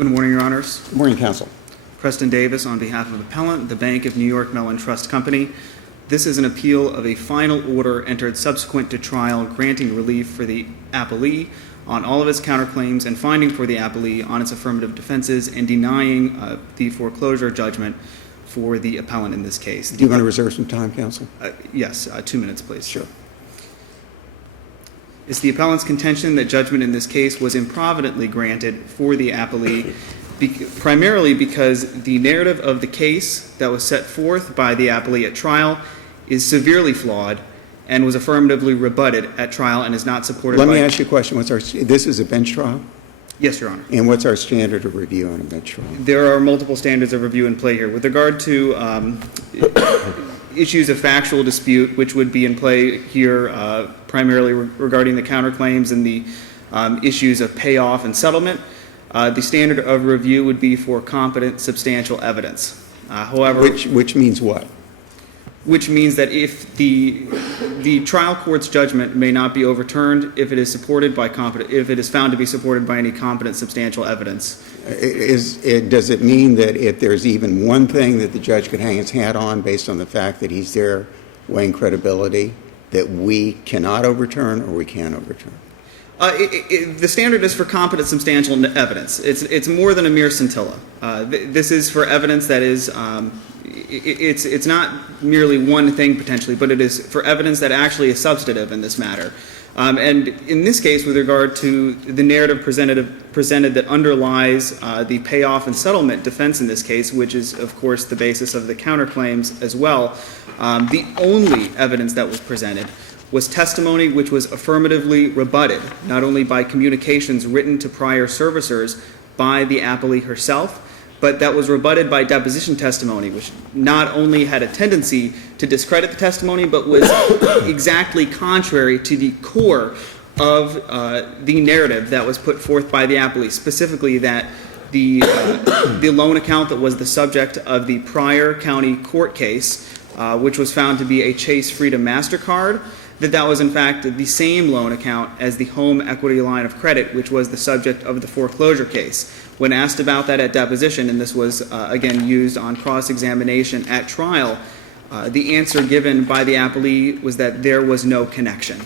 Good morning, Your Honors. Good morning, Counsel. Preston Davis on behalf of Appellant, the Bank of New York Mellon Trust Company. This is an appeal of a final order entered subsequent to trial granting relief for the appellee on all of its counterclaims and finding for the appellee on its affirmative defenses and denying the foreclosure judgment for the appellant in this case. Do you want to reserve some time, Counsel? Yes, 2 minutes, please. Sure. It's the appellant's contention that judgment in this case was improvidently granted for the appellee, primarily because the narrative of the case that was set forth by the appellee at trial is severely flawed and was affirmatively rebutted at trial and is not supported by... Let me ask you a question. This is a bench trial? Yes, Your Honor. And what's our standard of review on a bench trial? There are multiple standards of review in play here. With regard to issues of factual dispute, which would be in play here primarily regarding the counterclaims and the issues of payoff and settlement, the standard of review would be for competent substantial evidence. However, which means what? Which means that if the trial court's judgment may not be overturned if it is supported by if it is found to be supported by any competent substantial evidence. Does it mean that if there's even one thing that the judge could hang his hat on based on the fact that he's there weighing credibility, that we cannot overturn or we can overturn? The standard is for competent substantial evidence. It's more than a mere scintilla. This is for evidence that is it's not merely one thing potentially, but it is for evidence that actually is substantive in this matter. And in this case, with regard to the narrative presented that underlies the payoff and settlement defense in this case, which is, of course, the basis of the counterclaims as well, the only evidence that was presented was testimony which was affirmatively rebutted, not only by communications written to prior servicers by the appellee herself, but that was rebutted by deposition testimony, which not only had a tendency to discredit the testimony, but was exactly contrary to the core of the narrative that was put forth by the appellee, specifically that the loan account that was the subject of the prior county court case, which was found to be a Chase Freedom MasterCard, that was in fact the same loan account as the home equity line of credit, which was the subject of the foreclosure case. When asked about that at deposition, and this was again used on cross-examination at trial, the answer given by the appellee was that there was no connection.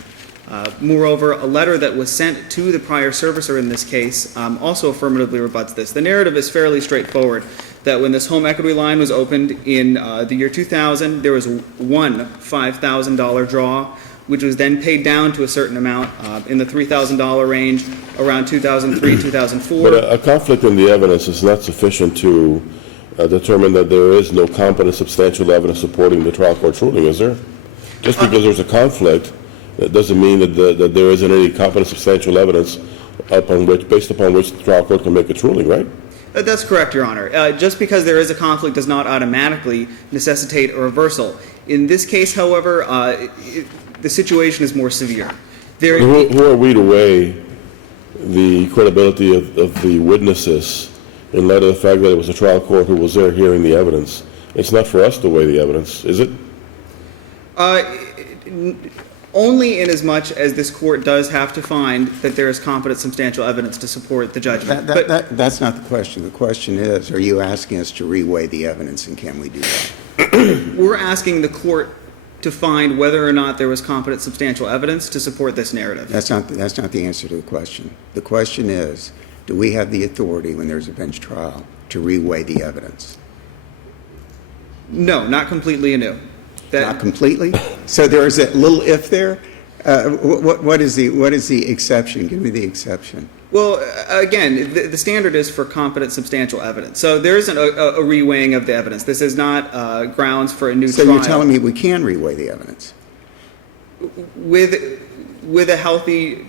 Moreover, a letter that was sent to the prior servicer in this case also affirmatively rebuts this. The narrative is fairly straightforward, that when this home equity line was opened in the year 2000, there was one $5,000 draw, which was then paid down to a certain amount in the $3,000 range around 2003, 2004. But a conflict in the evidence is not sufficient to determine that there is no competent substantial evidence supporting the trial court's ruling, is there? Just because there's a conflict, that doesn't mean that there isn't any competent substantial evidence based upon which the trial court can make its ruling, right? That's correct, Your Honor. Just because there is a conflict does not automatically necessitate a reversal. In this case, however, the situation is more severe. Who are we to weigh the credibility of the witnesses in light of the fact that it was a trial court who was there hearing the evidence? It's not for us to weigh the evidence, is it? Only in as much as this court does have to find that there is competent substantial evidence to support the judgment. That's not the question. The question is, are you asking us to reweigh the evidence, and can we do that? We're asking the court to find whether or not there was competent substantial evidence to support this narrative. That's not the answer to the question. The question is, do we have the authority when there's a bench trial to reweigh the evidence? No, not completely anew. Not completely? So there is a little if there? What is the exception? Give me the exception. Well, again, the standard is for competent substantial evidence. So there isn't a reweighing of the evidence. This is not grounds for a new trial. So you're telling me we can reweigh the evidence? With a healthy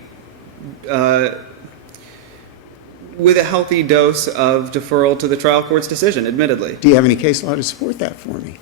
dose of deferral to the trial court's decision, admittedly. Do you have any case law to support that for me?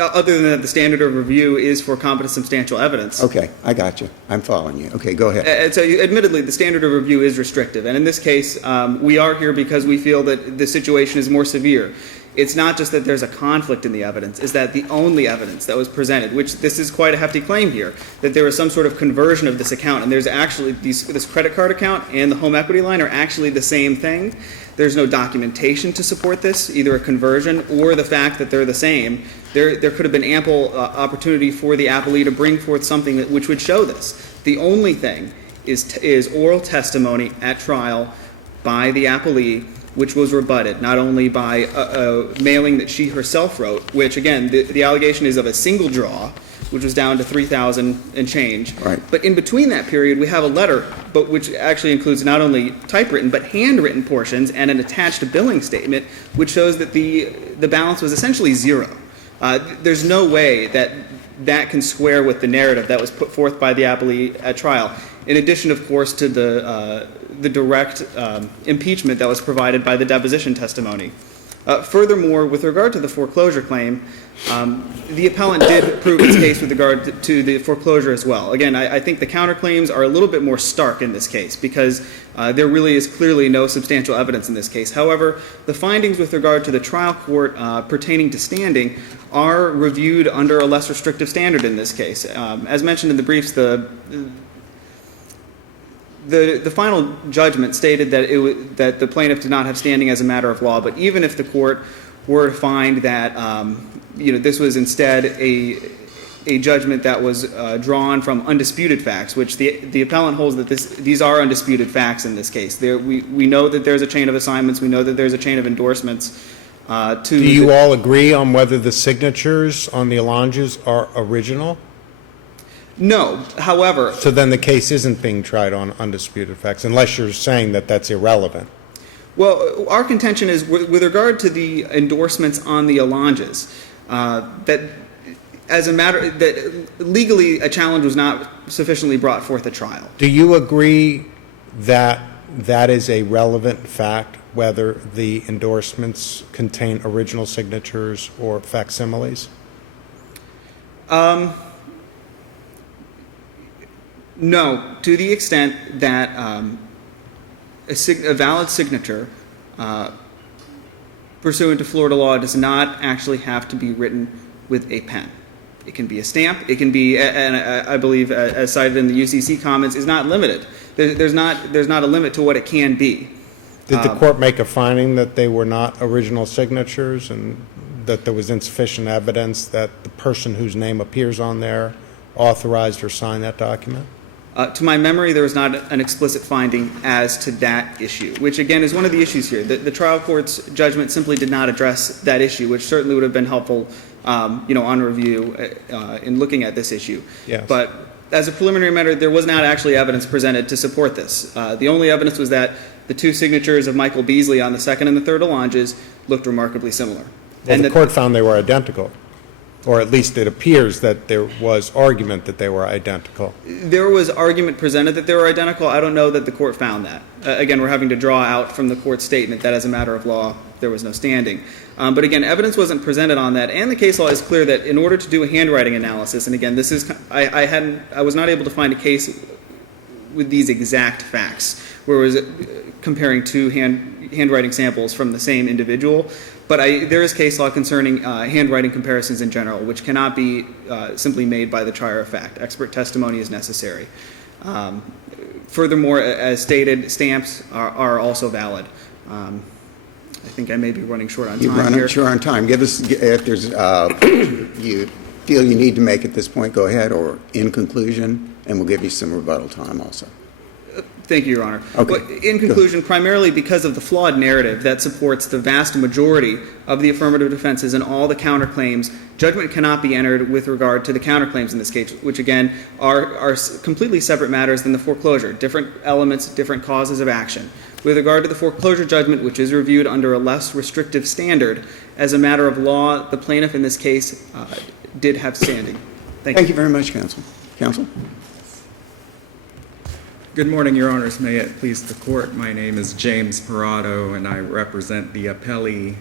Other than that, the standard of review is for competent substantial evidence. Okay, I got you. I'm following you. Okay, go ahead. And so, admittedly, the standard of review is restrictive. And in this case, we are here because we feel that the situation is more severe. it's not just that there's a conflict in the evidence, is that the only evidence that was presented, which this is quite a hefty claim here, that there was some sort of conversion of this account, and there's actually this credit card account and the home equity line are actually the same thing. There's no documentation to support this, either a conversion or the fact that they're the same. There could have been ample opportunity for the appellee to bring forth something which would show this. The only thing is oral testimony at trial by the appellee, which was rebutted, not only by a mailing that she herself wrote, which, again, the allegation is of a single draw, which was down to $3,000 and change. Right. But in between that period, we have a letter, but which actually includes not only typewritten but handwritten portions and an attached billing statement, which shows that the balance was essentially zero. There's no way that can square with the narrative that was put forth by the appellee at trial. In addition, of course, to the direct impeachment that was provided by the deposition testimony. Furthermore, with regard to the foreclosure claim, the appellant did prove its case with regard to the foreclosure as well. Again, I think the counterclaims are a little bit more stark in this case because there really is clearly no substantial evidence in this case. However, the findings with regard to the trial court pertaining to standing are reviewed under a less restrictive standard in this case. As mentioned in the briefs, the final judgment stated that the plaintiff did not have standing as a matter of law, but even if the court were to find that this was instead a judgment that was drawn from undisputed facts, which the appellant holds that these are undisputed facts in this case. We know that there's a chain of assignments. We know that there's a chain of endorsements. Do you all agree on whether the signatures on the allonges are original? No. However, so then the case isn't being tried on undisputed facts, unless you're saying that that's irrelevant. Well, our contention is with regard to the endorsements on the allonges, that as a matter that legally a challenge was not sufficiently brought forth at trial. Do you agree that that is a relevant fact, whether the endorsements contain original signatures or facsimiles? No, to the extent that a valid signature pursuant to Florida law does not actually have to be written with a pen. It can be a stamp. It can be, and I believe, as cited in the UCC comments, is not limited. There's not a limit to what it can be. Did the court make a finding that they were not original signatures and that there was insufficient evidence that the person whose name appears on there authorized or signed that document? To my memory, there was not an explicit finding as to that issue, which again is one of the issues here. The trial court's judgment simply did not address that issue, which certainly would have been helpful, on review in looking at this issue. Yes. But as a preliminary matter, there was not actually evidence presented to support this. The only evidence was that the two signatures of Michael Beasley on the second and the third allonges looked remarkably similar. Well, the court found they were identical. Or at least it appears that there was argument that they were identical. There was argument presented that they were identical. I don't know that the court found that. Again, we're having to draw out from the court's statement that as a matter of law, there was no standing. But again, evidence wasn't presented on that, and the case law is clear that in order to do a handwriting analysis, and again, this is I was not able to find a case with these exact facts where it was comparing two handwriting samples from the same individual. But there is case law concerning handwriting comparisons in general, which cannot be simply made by the trier of fact. Expert testimony is necessary. Furthermore, as stated, stamps are also valid. I think I may be running short on time here. You're running short on time. Give us, if there's, you feel you need to make at this point, go ahead, or in conclusion, and we'll give you some rebuttal time also. Thank you, Your Honor. Okay. But in conclusion, primarily because of the flawed narrative that supports the vast majority of the affirmative defenses and all the counterclaims, judgment cannot be entered with regard to the counterclaims in this case, which again are completely separate matters than the foreclosure, different elements, different causes of action. With regard to the foreclosure judgment, which is reviewed under a less restrictive standard, as a matter of law, the plaintiff in this case did have standing. Thank you very much, counsel. Counsel? Good morning, Your Honors. May it please the Court. My name is James Parado, and I represent the appellee,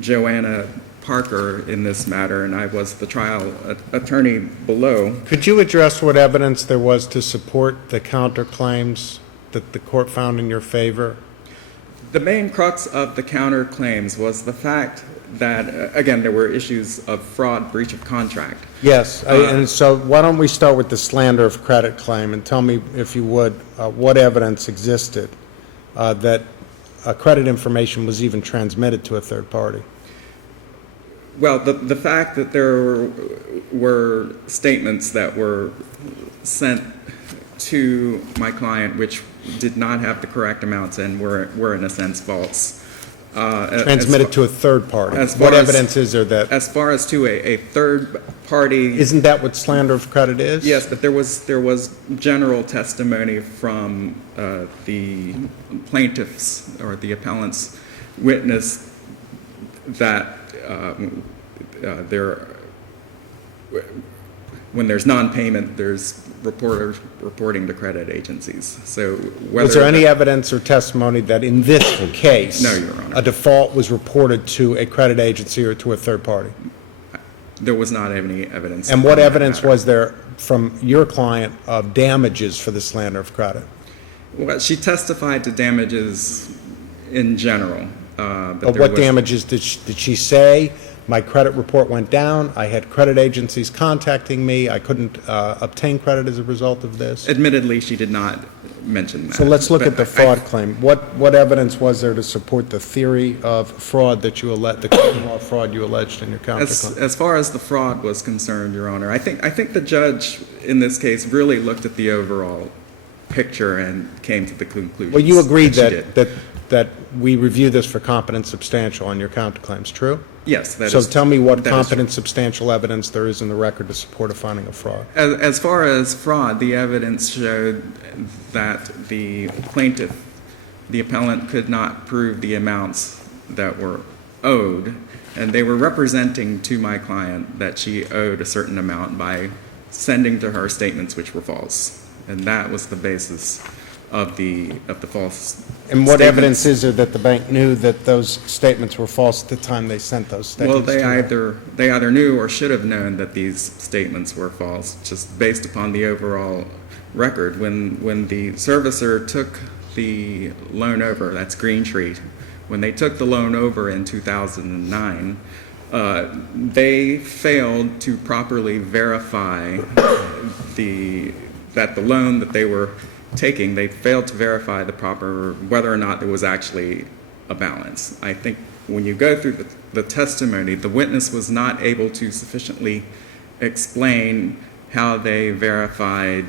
Joanna Parker, in this matter, and I was the trial attorney below. Could you address what evidence there was to support the counterclaims that the court found in your favor? The main crux of the counterclaims was the fact again, there were issues of fraud, breach of contract. Yes, and so why don't we start with the slander of credit claim, and tell me, if you would, what evidence existed that credit information was even transmitted to a third party? Well, the fact that there were statements that were sent to my client which did not have the correct amounts and were in a sense false. Transmitted to a third party. as far What as- evidence is there that, As far as to a third party, isn't that what slander of credit is? yes, but there was general testimony from the plaintiffs or the appellant's witness that when there's non-payment, there's reporters reporting to credit agencies. So whether Was there any evidence or testimony that in this case, No, Your Honor. a default was reported to a credit agency or to a third party? there was not any evidence. And what on that evidence matter. was there from your client of damages for the slander of credit? Well, she testified to damages in general. But But there what was- damages did she say? My credit report went down, I had credit agencies contacting me, I couldn't obtain credit as a result of this? Admittedly, she did not mention that. So let's look But at the fraud claim. What evidence was there to support the theory of fraud that you the common law fraud you alleged in your counterclaim? As far as the fraud was concerned, Your Honor, I think the judge in this case really looked at the overall picture and came to the conclusion. Well, you agreed she did. that we review this for competent substantial on your counterclaims, true? Yes, that is. So tell me what that is competent substantial evidence there is in the record to support a finding of fraud. As far as fraud, the evidence showed that the plaintiff, the appellant, could not prove the amounts that were owed, and they were representing to my client that she owed a certain amount by sending to her statements which were false. And that was the basis of the false And what statements. evidence is there that the bank knew that those statements were false at the time they sent those Well, statements? they either knew or should have known that these statements were false, just based upon the overall record. When the servicer took the loan over, that's Green Tree, when they took the loan over in 2009, they failed to properly verify that the loan that they were taking, they failed to verify whether or not there was actually a balance. I think when you go through the testimony, the witness was not able to sufficiently explain how they verified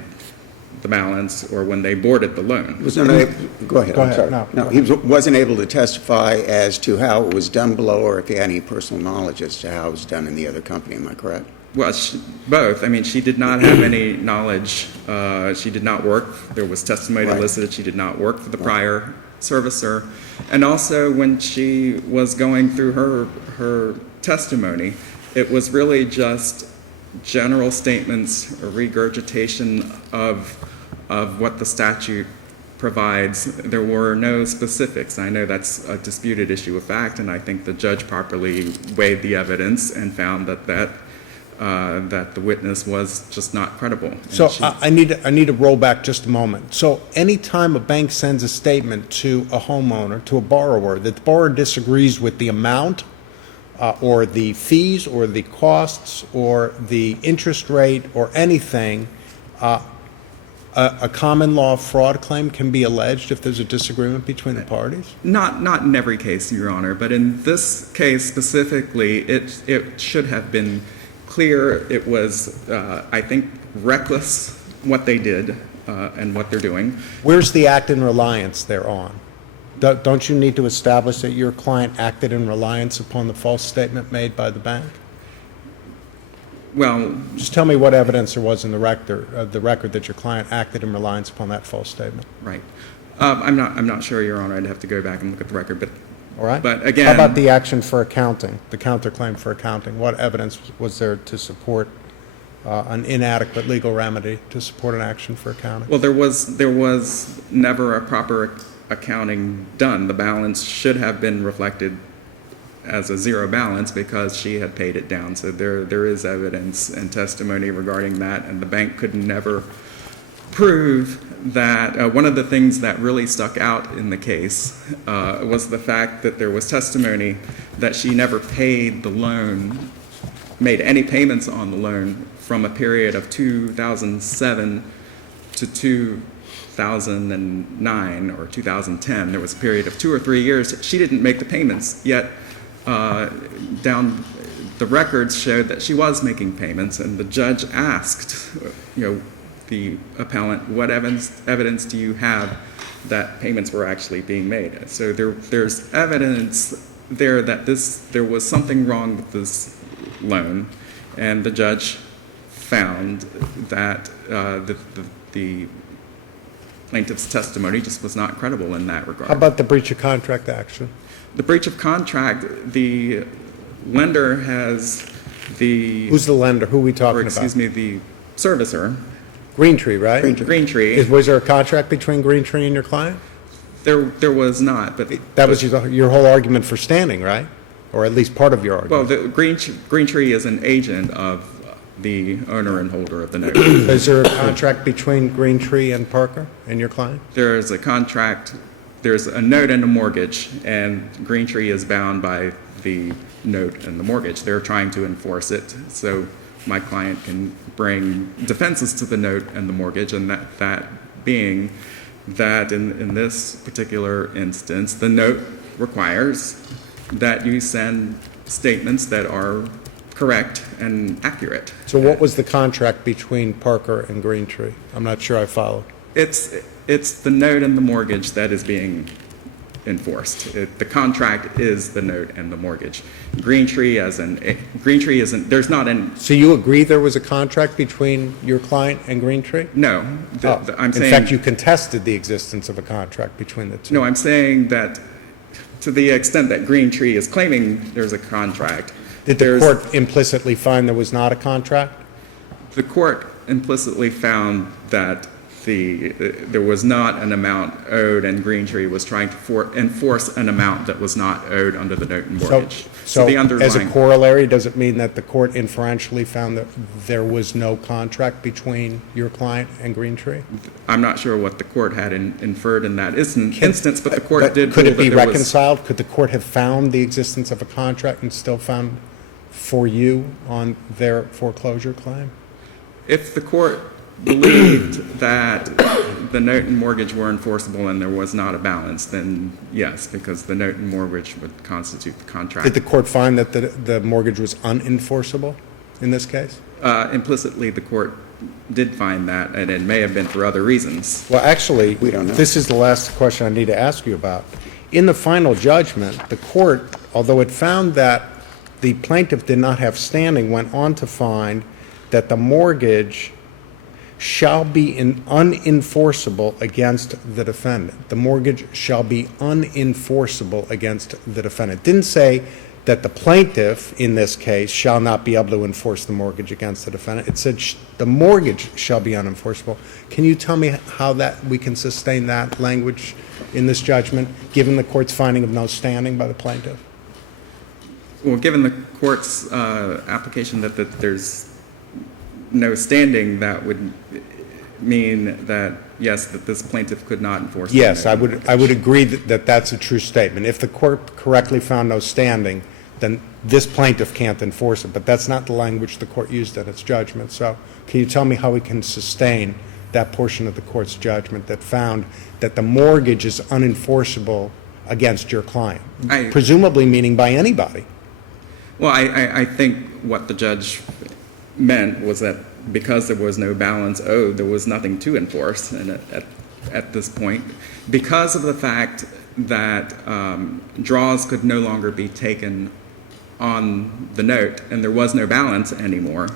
the balance or when they boarded the loan. Go ahead, Go I'm ahead, sorry. no. He wasn't able to testify as to how it was done below, or if he had any personal knowledge as to how it was done in the other company, am I correct? Well, both. I mean, she did not have any knowledge. She did not work. There was testimony Right. elicited. She did not work for the prior servicer. And also, when she was going through her testimony, it was really just general statements, a regurgitation of what the statute provides. There were no specifics. I know that's a disputed issue of fact, and I think the judge properly weighed the evidence and found that the witness was just not credible. And So she- I need to roll back just a moment. So anytime a bank sends a statement to a homeowner, to a borrower, that the borrower disagrees with the amount or the fees or the costs or the interest rate or anything, a common law fraud claim can be alleged if there's a disagreement between the parties? Not in every case, Your Honor, but in this case specifically, it should have been clear. It was, I think, reckless what they did and what they're doing. Where's the act in reliance thereon? Don't you need to establish that your client acted in reliance upon the false statement made by the bank? Well, Just tell me what evidence there was in the record that your client acted in reliance upon that false statement. right. I'm not sure, Your Honor. I'd have to go back and look at the record, but All right? But again- How about the action for accounting, the counterclaim for accounting? What evidence was there to support an inadequate legal remedy to support an action for accounting? well, there was never a proper accounting done. The balance should have been reflected as a zero balance because she had paid it down. So there is evidence and testimony regarding that, and the bank could never prove that one of the things that really stuck out in the case was the fact that there was testimony that she never paid the loan, made any payments on the loan from a period of 2007 to 2009 or 2010. There was a period of 2 or 3 years she didn't make the payments, yet down the records showed that she was making payments, and the judge asked, the appellant, what evidence do you have that payments were actually being made? So there's evidence there that there was something wrong with this loan, and the judge found that the plaintiff's testimony just was not credible in that regard. How about the breach of contract action? The breach of contract, the lender has Who's the lender? Who are we talking about? the servicer, Greentree, right? Greentree. Was there a contract between Greentree and your client? There was not, but That was your whole argument for standing, right? Or at least part of your argument. well, the Greentree is an agent of the owner and holder of the note. Is there a contract between Greentree and Parker and your client? There is a contract. There's a note and a mortgage, and Greentree is bound by the note and the mortgage. They're trying to enforce it, so my client can bring defenses to the note and the mortgage, and that being that in this particular instance, the note requires that you send statements that are correct and accurate. So what was the contract between Parker and Greentree? I'm not sure I followed. It's the note and the mortgage that is being enforced. The contract is the note and the mortgage. Greentree isn't, there's not an, So you agree there was a contract between your client and Greentree? no. I'm saying. In fact, you contested the existence of a contract between the two. No, I'm saying that to the extent that Greentree is claiming there's a contract. Did the court implicitly find there was not a contract? The court implicitly found that there was not an amount owed, and Greentree was trying to enforce an amount that was not owed under the note and mortgage. So the as a corollary, does it mean that the court inferentially found that there was no contract between your client and Greentree? I'm not sure what the court had inferred in that instance, but the court did. Could it be rule that there was- reconciled? Could the court have found the existence of a contract and still found for you on their foreclosure claim? If the court believed that the note and mortgage were enforceable and there was not a balance, then yes, because the note and mortgage would constitute the contract. Did the court find that the mortgage was unenforceable in this case? Implicitly, the court did find that, and it may have been for other reasons. Well, actually, We don't know. this is the last question I need to ask you about. In the final judgment, the court, although it found that the plaintiff did not have standing, went on to find that the mortgage shall be unenforceable against the defendant. The mortgage shall be unenforceable against the defendant. It didn't say that the plaintiff, in this case, shall not be able to enforce the mortgage against the defendant. It said the mortgage shall be unenforceable. Can you tell me how that we can sustain that language in this judgment, given the court's finding of no standing by the plaintiff? Well, given the court's application that there's no standing, that would mean that, yes, that this plaintiff could not enforce. Yes, I would agree that that's a true statement. If the court correctly found no standing, then this plaintiff can't enforce it, but that's not the language the court used in its judgment. So can you tell me how we can sustain that portion of the court's judgment that found that the mortgage is unenforceable against your client, presumably meaning by anybody? Well, I think what the judge meant was that because there was no balance owed, there was nothing to enforce, and at this point, because of the fact that draws could no longer be taken on the note and there was no balance anymore,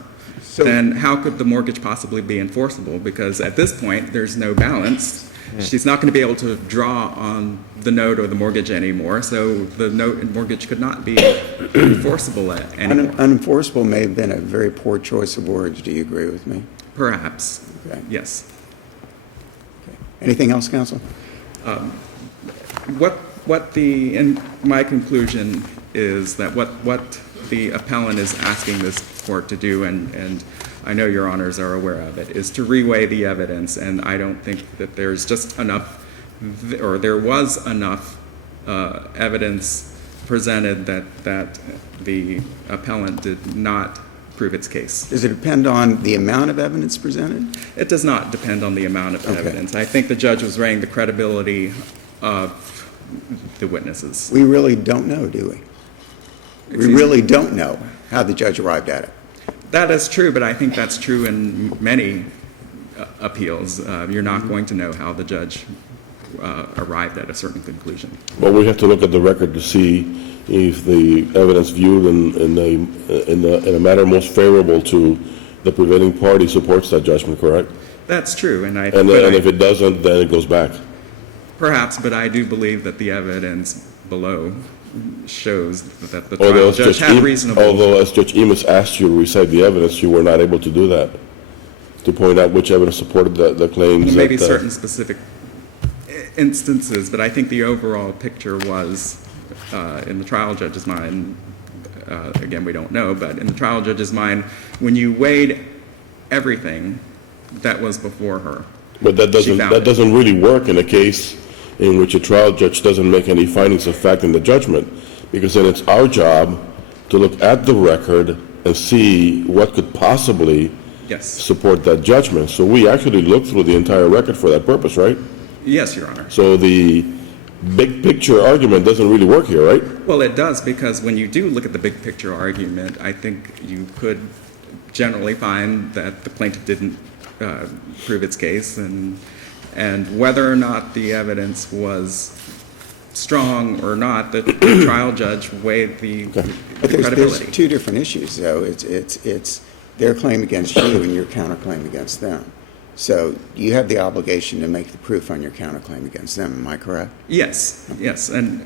then how could the mortgage possibly be enforceable? Because at this point, there's no balance. She's not going to be able to draw on the note or the mortgage anymore, so the note and mortgage could not be enforceable anymore. Unenforceable may have been a very poor choice of words. Do you agree with me? Perhaps, Okay. yes. Anything else, counsel? My conclusion is that what the appellant is asking this court to do, and I know your honors are aware of it, is to reweigh the evidence, and I don't think that there's just enough, or there was enough evidence presented that the appellant did not prove its case. Does it depend on the amount of evidence presented? It does not depend on the amount of Okay. evidence. I think the judge was weighing the credibility of the witnesses. We really don't know, do we? We Excuse me? really don't know how the judge arrived at it. That is true, but I think that's true in many appeals. You're not going to know how the judge arrived at a certain conclusion. Well, we have to look at the record to see if the evidence viewed in a manner most favorable to the prevailing party supports that judgment, correct? That's true, and And if it doesn't, then it goes back. perhaps, but I do believe that the evidence below shows that the Although, trial judge had reasonable. although as Judge Enos asked you to recite the evidence, you were not able to do that, to point out which evidence supported the claims. Maybe that, certain specific instances, but I think the overall picture was, in the trial judge's mind, again, we don't know, but in the trial judge's mind, when you weighed everything that was before her, But that found it. doesn't really work in a case in which a trial judge doesn't make any findings of fact in the judgment, because then it's our job to look at the record and see what could possibly yes. support that judgment. So we actually look through the entire record for that purpose, right? Yes, Your Honor. So the big picture argument doesn't really work here, right? Well, it does, because when you do look at the big picture argument, I think you could generally find that the plaintiff didn't prove its case, and whether or not the evidence was strong or not, the trial judge weighed the But credibility. there's two different issues, though. It's their claim against you and your counterclaim against them. So you have the obligation to make the proof on your counterclaim against them. Am I correct? Yes, yes, and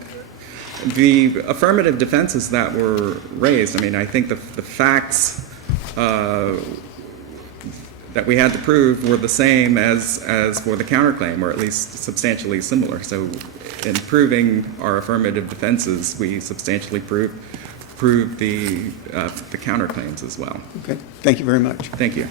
the affirmative defenses that were raised, I mean, I think the facts that we had to prove were the same as for the counterclaim, or at least substantially similar. So in proving our affirmative defenses, we substantially proved the counterclaims as well. Okay. Thank you very much. Thank you.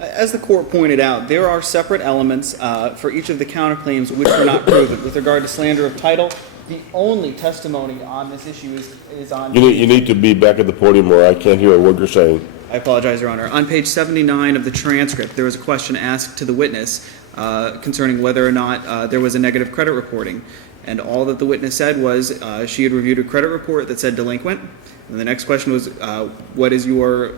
As the court pointed out, there are separate elements for each of the counterclaims which were not proven. With regard to slander of title, the only testimony on this issue is on... You need to be back at the podium where I can't hear a word you're saying. I apologize, Your Honor. On page 79 of the transcript, there was a question asked to the witness concerning whether or not there was a negative credit reporting. And all that the witness said was she had reviewed a credit report that said delinquent. And the next question was, what is your,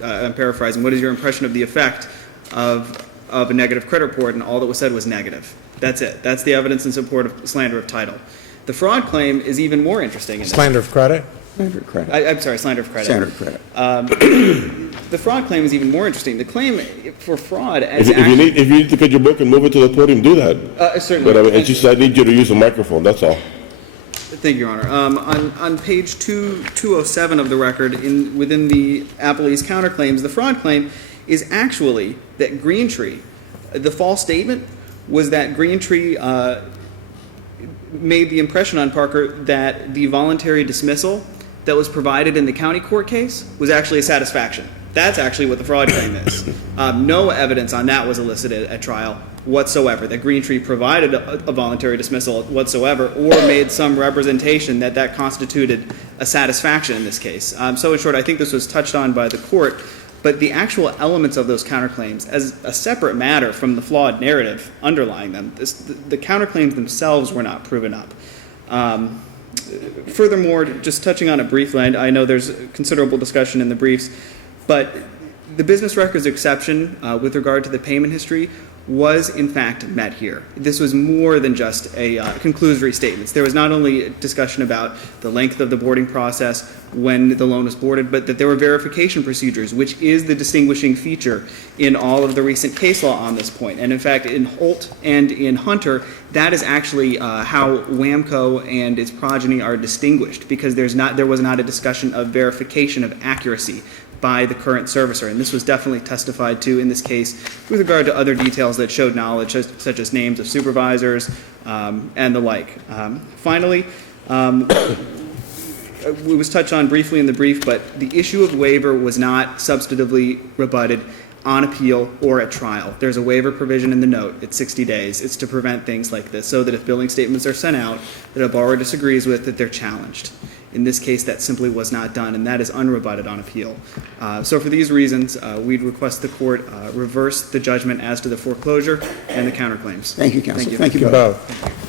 I'm paraphrasing, what is your impression of the effect of a negative credit report? And all that was said was negative. That's it. That's the evidence in support of slander of title. The fraud claim is even more interesting. In Slander of credit? Slander of credit. I'm sorry, slander of credit. Slander of credit. The fraud claim is even more interesting. The claim for fraud as If you need to get your book and move it to the podium, do that. certainly. But I mean, it's just I need you to use a microphone, that's all. Thank you, Your Honor. On page 207 of the record, within the appellee's counterclaims, the fraud claim is actually that Greentree, the false statement was that Greentree made the impression on Parker that the voluntary dismissal that was provided in the county court case was actually a satisfaction. That's actually what the fraud claim is. No evidence on that was elicited at trial whatsoever, that Greentree provided a voluntary dismissal whatsoever, or made some representation that that constituted a satisfaction in this case. So in short, I think this was touched on by the court, but the actual elements of those counterclaims, as a separate matter from the flawed narrative underlying them, the counterclaims themselves were not proven up. Furthermore, just touching on it briefly, I know there's considerable discussion in the briefs, but the business records exception with regard to the payment history was in fact met here. This was more than just a conclusory statements. There was not only a discussion about the length of the boarding process when the loan was boarded, but that there were verification procedures, which is the distinguishing feature in all of the recent case law on this point. And in fact, in Holt and in Hunter, that is actually how WAMCO and its progeny are distinguished, because there was not a discussion of verification of accuracy by the current servicer. And this was definitely testified to in this case with regard to other details that showed knowledge, such as names of supervisors and the like. Finally, it was touched on briefly in the brief, but the issue of waiver was not substantively rebutted on appeal or at trial. There's a waiver provision in the note. It's 60 days. It's to prevent things like this, so that if billing statements are sent out that a borrower disagrees with, that they're challenged. In this case, that simply was not done, and that is unrebutted on appeal. So for these reasons, we'd request the court reverse the judgment as to the foreclosure and the counterclaims. Thank you, counsel. Thank you. Thank you You both. both.